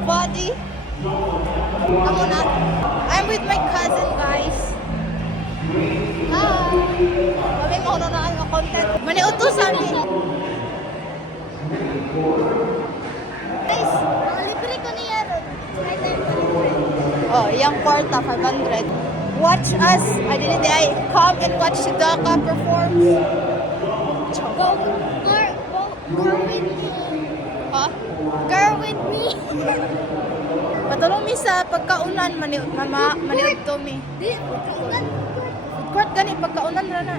everybody. Come on up. I'm with my cousin, guys. Hi. Kami mo na ang content. Maniutusan din. Guys, mga libre ko niya ron. Oh, yung kwarta, 500. Watch us. I come and watch si Daka perform. Go with me. Ha? Girl with me. Patulong mi sa pagkaunan, maniud to mi. Di, pagkaunan. Court gani, pagkaunan na na.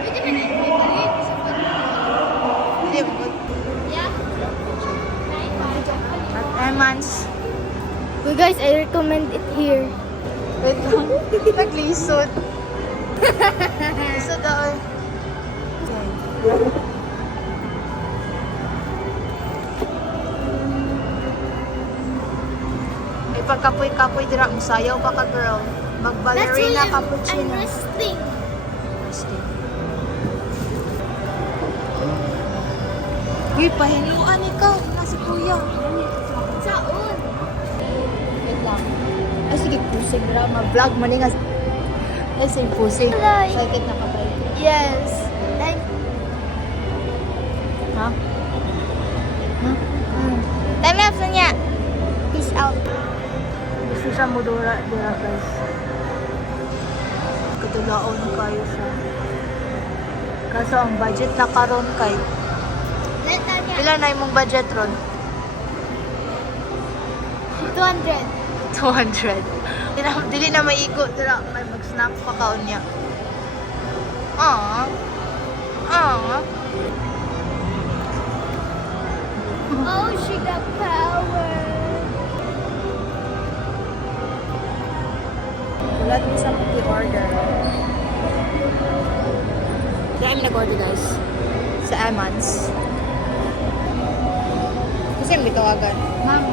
Pwede ka na i-balik sa Hindi mo. Yeah. Hermans. Well guys, I recommend it here. Wait lang. Naglisod. Lisod daw. May pagkapoy-kapoy dira, musayaw pa ka girl. Mag-ballerina cappuccino. I'm resting. Uy, pahinuan ikaw. Nasa kuya. Saon? Wait lang. Ay, sige, pusing dira. Mag-vlog maningas. Ay, sige, pusing. Hello. Sakit na kapay. Yes. Like, Ha? Ha? time lapse na niya. Peace out. Gusto siya mo dira, guys. Katulaon kayo siya. Kaso ang budget na karon kay Leta niya. pila na imong budget ron? 200. 200. Dili na maigo dira kay mag-snap pa kaon niya. Ah. Ah. Oh, she got power. Let me sa order. Kaya I'm nag-order guys. Sa Amans. Kasi may tawagan. Ma'am.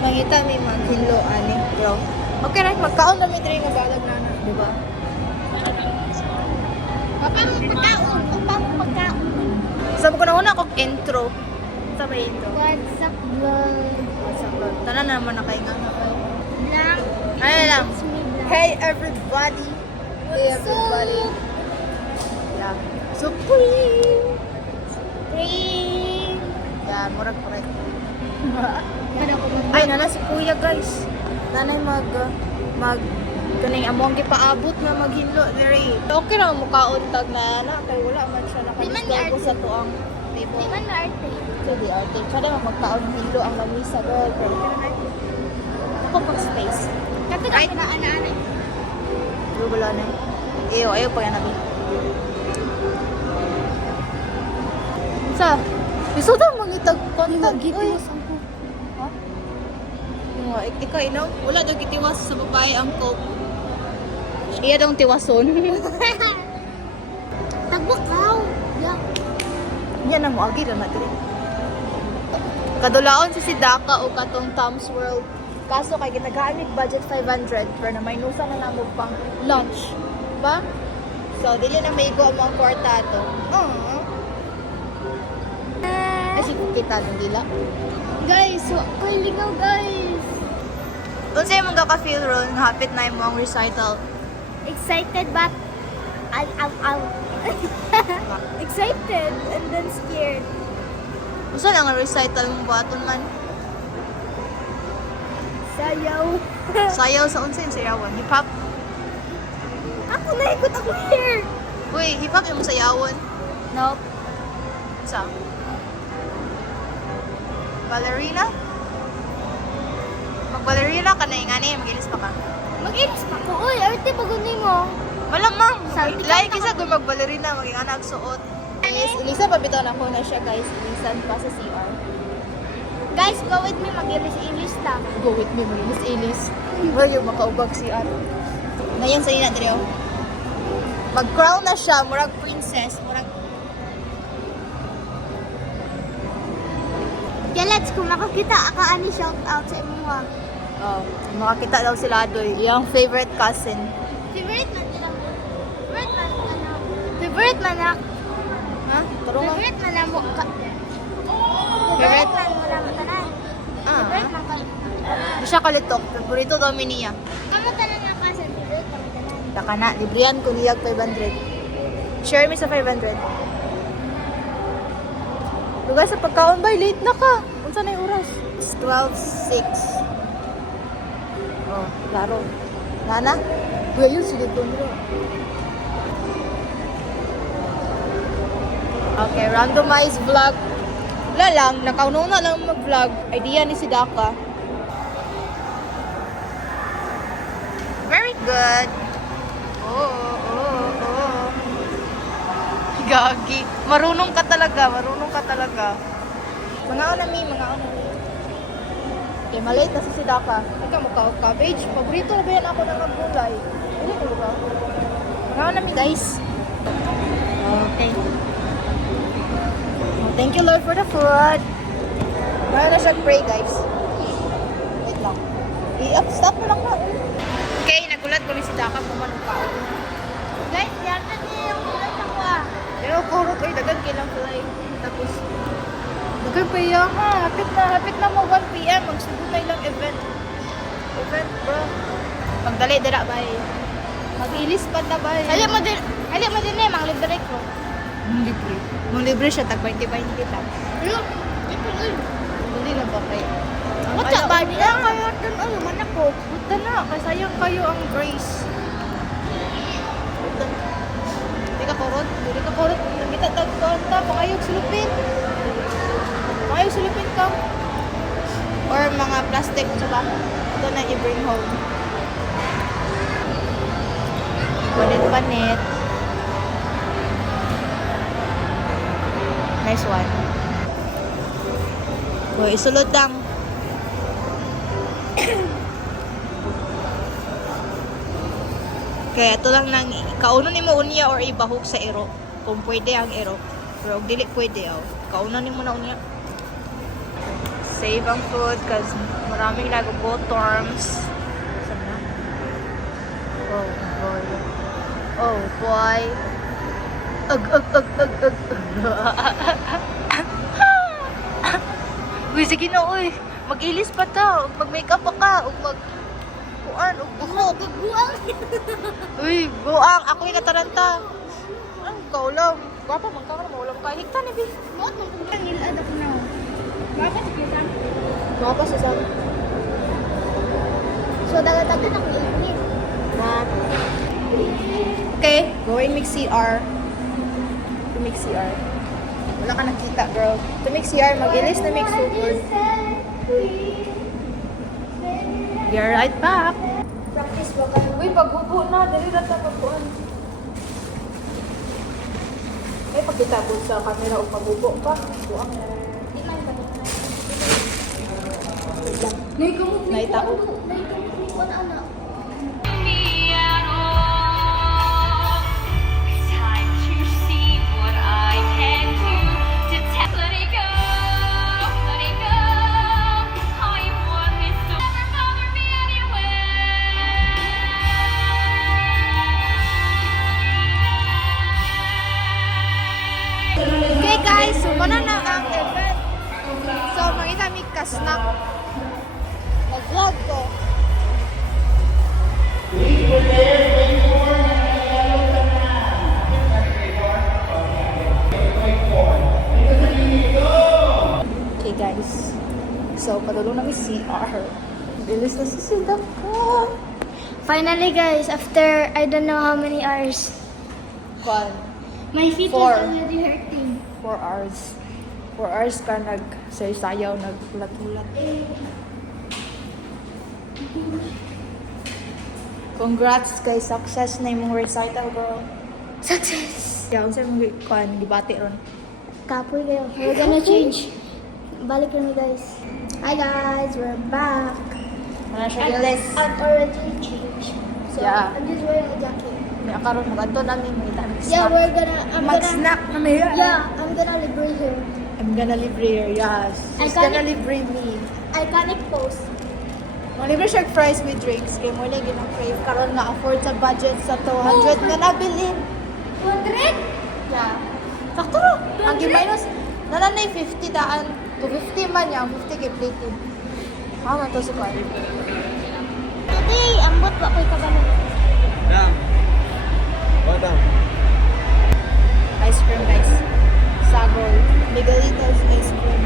Mangita may maghinlo ani. Bro. Okay right, magkaon na may drink magalag na na. Diba? Papang pagkaon. Papang pagkaon. Sabi ko na una kong intro. Sa may intro. What's up, vlog? What's up, bro? Tanan na naman nakainga na kayo. Blank. Ano lang? It's me, Blank. Hey everybody! Hey everybody! Yeah. Supreme! Ring. Yeah, murag correct. Kada ko mag- Ay, nana si kuya guys. Nanay kaning among gipaabot nga maghinlo diri. Okay ra mo kauntag na ana kay wala man siya Di man nakadisturbo ni sa tuang Di table. man na arte. So di arte. Kada magkaon hinlo ang lamisa girl. Pero ako pag space. Kato ka Right. ana-ana. Pero wala na. Ayaw pa yan nabi. Sa, iso daw mangitag kontak. Uy. Ha? Yung ikaw, ino? Wala daw gitiwas sa babae ang coke. Iya daw tiwason. Tagbakaw. Yeah. Yan ang muagi na natin. Kadulaon si Daka o katong Tom's World. Kaso kay ginagamit budget 500 pero na may nusa na namo pang lunch. Ba? So, dili na may go ang mga kwarta to. Kasi kita ng dila. Guys, may ligaw guys. Kung sa'yo mong ka-feel ron, hapit na yung mga recital. Excited but ow. Excited and then scared. Gusto lang ang recital mong buhaton man. Sayaw. Sayaw sa unsa yung sayawan. Hip-hop. Ako naikot ako here. Uy, hip-hop yung sayawon. Nope. Sa? Ballerina? Mag-ballerina ka na yung ani, mag-ilis pa ka. Mag-inis pa ko. Uy, arte pagunin mo. Malamang. Sabi ka Like na isa kung mag-ballerina, maging anak suot. Elisa, pabitaw na ko na siya guys. Elisa pa sa CR. Guys, go with me. Mag-inis-inis ta. Go with me, mag-ilis-ilis. Well, yung makaubag CR. Ngayon sa ina, Drio. Mag-crown na siya, murag princess, murag... Yeah, let's go. Makakita ako ani shout out sa imo ha. Oh, makakita daw sila doy. Yung favorite cousin. Favorite man nila. Favorite man ano? Favorite man na. Ha? Tarungan. Favorite man na mo. nakalitok. Paborito daw mi niya. Amo tanan nga kasi dito kami tanan. Taka na, librihan ko niya 500. Share me sa 500. Lugar sa pagkaon ba? Late na ka. Unsa na yung oras? It's 12:06. Oh, laro. Nana? Kuya yun, sige po nyo. Okay, randomized vlog. Wala lang, nakauna lang mag-vlog. Idea ni si Daka. Very good. Oh. Gagi. Marunong ka talaga. Mga unami. Okay, malate na si Daka. Ika mo cabbage. Paborito na ba yan ako ng gulay? Ano ko ba? Mga unami guys. Okay. Thank you Lord for the food. Meron na siya pray guys. Wait lang. I-stop na lang na. Okay, nagulat ko ni si Daka kung manong kaon. Guys, yan na niya yung ulat ako ah. Pero puro ko dagan kilang fly. Tapos dagan pa iya ha. Hapit na mo 1 PM magsugod na ilang event. Bro. Pagdali dira bay. Mag-ilis pa na bay. Hali mo din eh, mang libre ko. Libre. Mang libre siya tag 20 kita. Ano? Ito ay. Hindi na ba kay? What's up, buddy? Ang kayo doon ay man ako. Buta na, kasayang kayo ang grace. Hindi ka kurot. Kita tagkonta, makayog sulupin. Ka. Or mga plastic, tsaka ito na i-bring home. Panit. Nice one. O, isulod lang. Kaya ito lang nang kauno ni mo unya or ibahog sa ero. Kung pwede ang ero. Pero kung dili pwede kauno ni mo na unya. Save ang food kasi maraming nag-go terms. Sana. Oh boy. Ug. Uy, sige na uy. Mag-ilis pa ta. Mag-makeup pa ka. Buhok. Buang. Uy, buang. Ako yung nataranta. Ikaw lang. Gwapa, magkakaroon mo. Wala mo kahit ka na, Bi. Buot mo kung ang ilad ako na. Bakit kita? Gwapa sa sana. So dagat-dagat ako ilad. Okay, go in mix CR. To mix CR. Wala ka nakita, girl. To mix CR, mag-ilis na mix food. You're right back. Practice ba kayo? Uy, paghubo na. Dali na tayo paghubuan. Ay, pagkitabot sa camera o paghubo pa. Buang. Di man ba? Naitao. Naikamot ko na anak. Okay guys, so muna na ang event. So, makita mi ka-snack. Nag-vlog ko. Okay guys. So, padulong namin CR. Bilis na si Sida ko. Finally guys, after I don't know how many hours, Kwan, my feet 4. is already hurting. 4 hours. 4 hours ka nag-sayaw, nagpulat-pulat. Congrats kay success na imong recital, girl. Success! Yeah, unsa imong kwan gibati ron. Kapoy kayo. We're gonna change. Balik kami guys. Hi guys, we're back. Wala siya gilis. I've already changed. So, Yeah. I'm just wearing a jacket. May akaron magadto namin mga Yeah, we're gonna, Mag-snack na may yeah, I'm gonna liberate here. I'm gonna libre her, yes. She's Iconic. gonna libre me. Iconic pose. Mga libre siya fries with drinks. Kaya mo na ginang-crave. Karon nga afford sa budget sa 200 nga nabilin. 200? Yeah. Sakto ro. Ang giminus, nananay 50 daan. 250 man yan. 50 kay plated. Ah, to si Kwan. Ate, ambot pa ko'y kabalo. Dam. Oh, dam. Ice cream, guys. Sagol. Miguelitos ice cream.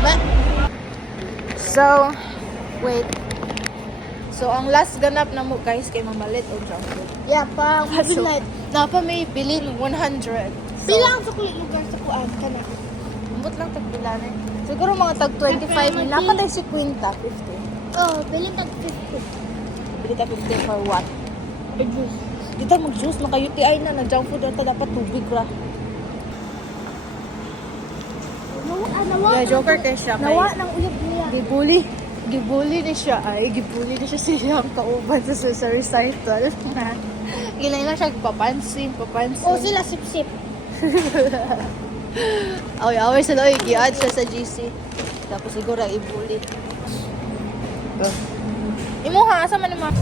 Ma- So, wait. So, ang last ganap na mo, guys, kay mamalit o junk food. Yeah, pang So, midnight. napa may bilin 100. So, Pila ang sukli lugar sa kuan kana? Umot lang tagpila na. Siguro mga tag 25 Peppermint. napatay si Quinta 50. Oh, pili tag 50. Bili ta 50 for what? The juice. Di ta mag-juice maka UTI na junk food ata dapat tubig ra. Nawa. Yeah, joker kay siya kay Nawa ng uyab niya. gibully ni siya gibully ni siya siyang kauban sa recital. Ginailan siya papansin. Oh, sila sip-sip. Away sila i-add siya sa GC. Tapos siguro i-bully. Imo ha asa man naman.